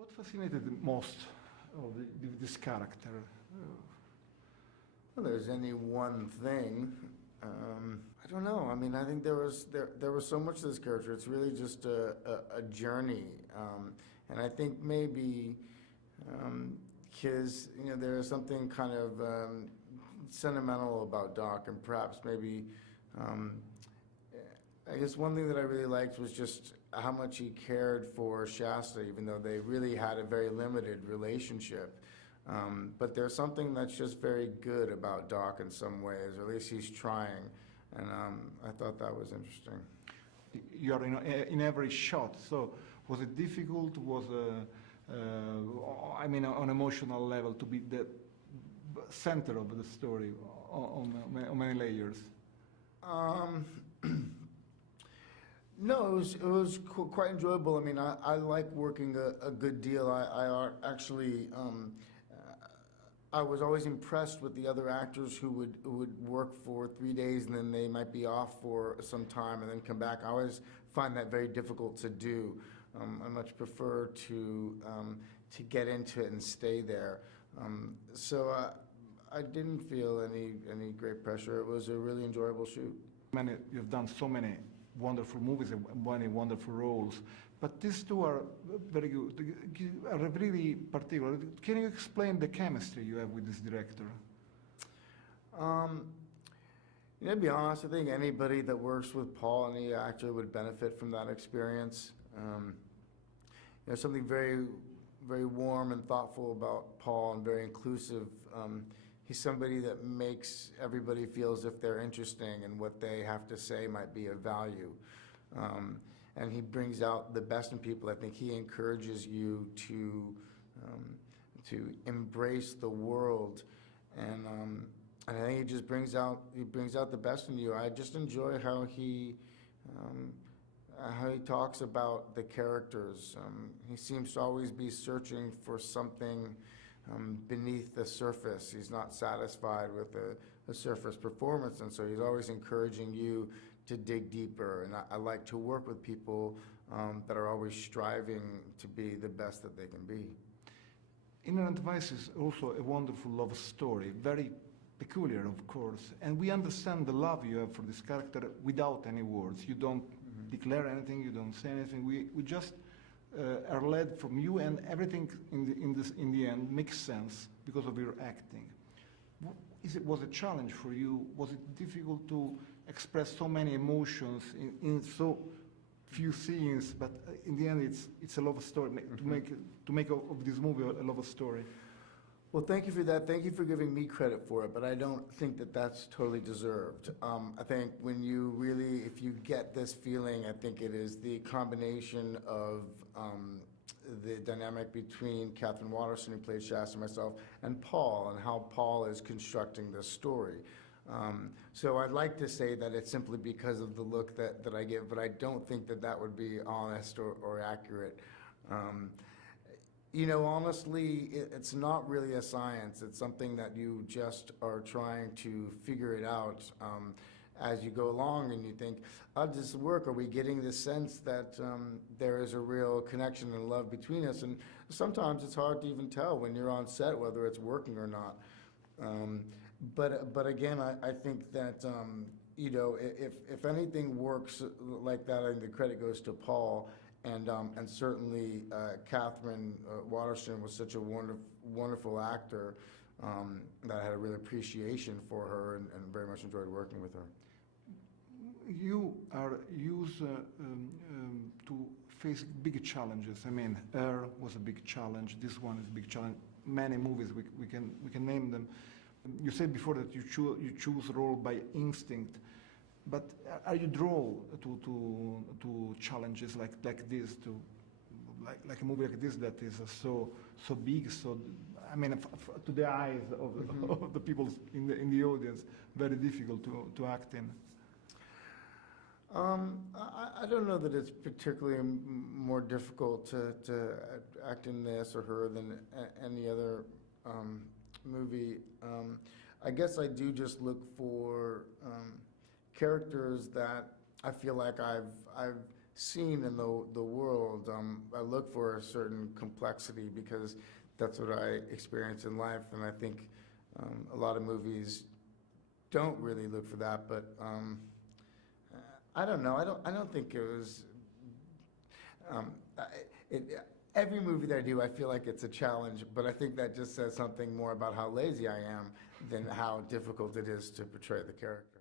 What fascinated the most of this character? Well, there's any one thing. I don't know. I mean, I think there was so much to this character. It's really just a journey, and I think maybe his, there is something kind of sentimental about Doc, and perhaps maybe. I guess one thing that I really liked was just how much he cared for Shasta, even though they really had a very limited relationship. But there's something that's just very good about Doc in some ways, or at least he's trying, and I thought that was interesting. You're in every shot, so was it difficult? Was I mean, on emotional level, to be the center of the story on many layers? No, it was quite enjoyable. I mean, I like working a good deal. I actually, I was always impressed with the other actors who would work for 3 days and then they might be off for some time and then come back. I always find that very difficult to do. I much prefer to get into it and stay there. So I didn't feel any great pressure. It was a really enjoyable shoot. You've done so many wonderful movies and many wonderful roles, but these two are very good, are really particular. Can you explain the chemistry you have with this director? To be honest, I think anybody that works with Paul, any actor, would benefit from that experience. Something very, very warm and thoughtful about Paul, and very inclusive. He's somebody that makes everybody feel as if they're interesting and what they have to say might be of value. And he brings out the best in people. I think he encourages you to embrace the world, and I think he just brings out the best in you. I just enjoy how he talks about the characters. He seems to always be searching for something beneath the surface. He's not satisfied with a surface performance, and so he's always encouraging you to dig deeper. And I like to work with people that are always striving to be the best that they can be. Inherent Vice is also a wonderful love story, very peculiar, of course, and we understand the love you have for this character without any words. You don't declare anything, you don't say anything. We just are led from you, and everything in the end makes sense because of your acting. Was a challenge for you? Was it difficult to express so many emotions in so few scenes? But in the end, it's a love story to make of this movie a love story. Well, thank you for that. Thank you for giving me credit for it, but I don't think that that's totally deserved. I think when you really, if you get this feeling, I think it is the combination of the dynamic between Catherine Waterston, who played Shasta, and myself, and Paul, and how Paul is constructing this story. So I'd like to say that it's simply because of the look that I give, but I don't think that that would be honest or accurate. Honestly, it's not really a science. It's something that you just are trying to figure it out as you go along, and you think, how does this work? Are we getting the sense that there is a real connection and love between us? And sometimes it's hard to even tell when you're on set whether it's working or not. But again, I think that if anything works like that, I think the credit goes to Paul. And certainly Catherine Waterston was such a wonderful actor that I had a real appreciation for her and very much enjoyed working with her. You are used to face big challenges. I mean, Air was a big challenge. This one is a big challenge. Many movies we can name them. You said before that you choose role by instinct. But are you drawn to challenges like this, like a movie like this that is so big, I mean, to the eyes of the people in the audience, very difficult to act in? I don't know that it's particularly more difficult to act in this or her than any other movie. I guess I do just look for characters that I feel like I've scene in the world. I look for a certain complexity because that's what I experience in life, and I think a lot of movies don't really look for that. But I don't know. I don't think it was. Every movie that I do, I feel like it's a challenge, but I think that just says something more about how lazy I am than how difficult it is to portray the character.